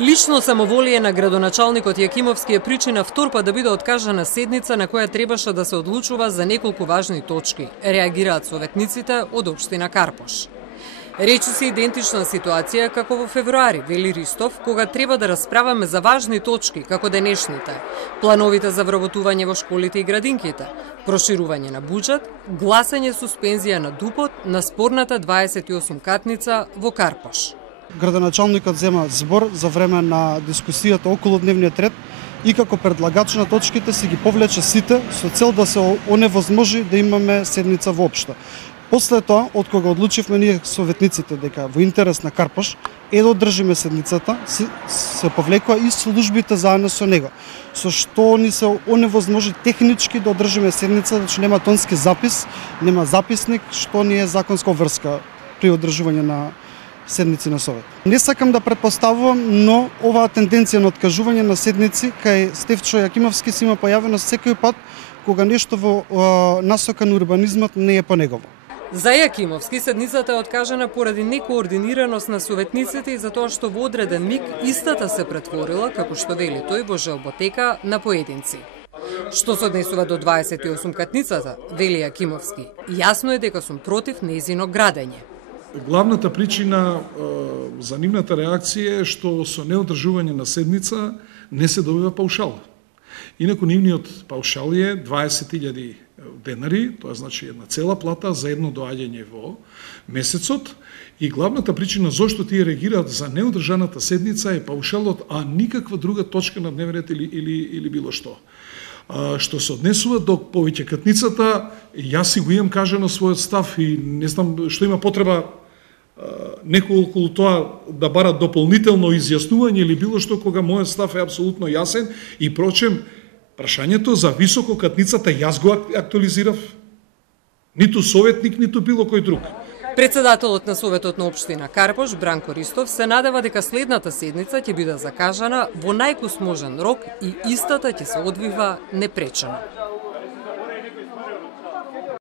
Лично самоволие на градоначалникот Јакимовски е причина втор пат да биде откажана седница на која требаше да се одлучува за неколку важни точки, реагираат советниците од општина Карпош. Речи се идентична ситуација како во февруари, вели Ристов, кога треба да расправаме за важни точки, како денешните, плановите за вработување во школите и градинките, проширување на буџет, гласање суспензија на ДУП-от на спорната 28-катница во Карпош. Градоначалникот зема збор за време на дискусијата околу дневниот ред и како предлагач на точките си ги повлече сите со цел да се оневозможи да имаме седница воопшто. После тоа, од кога одлучивме ние советниците дека во интерес на Карпош е да одржиме седницата, се повлекува и службите заедно со него, со што ни се оневозможи технички да одржиме седница, значи нема тонски запис, нема записник, што ни е законска врска при одржување на седници на Совет. Не сакам да претпоставувам, но оваа тенденција на откажување на седници кај Стефчо Јакимовски се има појавено секој пат кога нешто во насока на урбанизмот не е по негово. За Јакимовски седницата е откажана поради некоординираност на советниците и затоа што во одреден миг истата се претворила, како што вели тој, во желботека на поединци. Што се однесува до 28-катницата, вели Јакимовски, јасно е дека сум против нејзино градење. Главната причина за нивната реакција е што со неодржување на седница не се добива паушал. Инаку нивниот паушал е 20.000 денари, тоа значи една цела плата за едно доаѓање во месецот, и главната причина зошто тие реагираат за неодржаната седница е паушалот, а никаква друга точка на дневен ред или било што. Што се однесува до повеќекатницата, јас си го имам кажано својот став и не знам што има потреба некој околу тоа да бара дополнително изјаснување или било што, кога мојот став е апсолутно јасен и прочем, прашањето за висококатницата јас го актуализирав. Ниту советник, ниту било кој друг. Председателот на Советот на општина Карпош, Бранко Ристов, се надева дека следната седница ќе биде закажана во најкус можен рок и истата ќе се одвива непречено.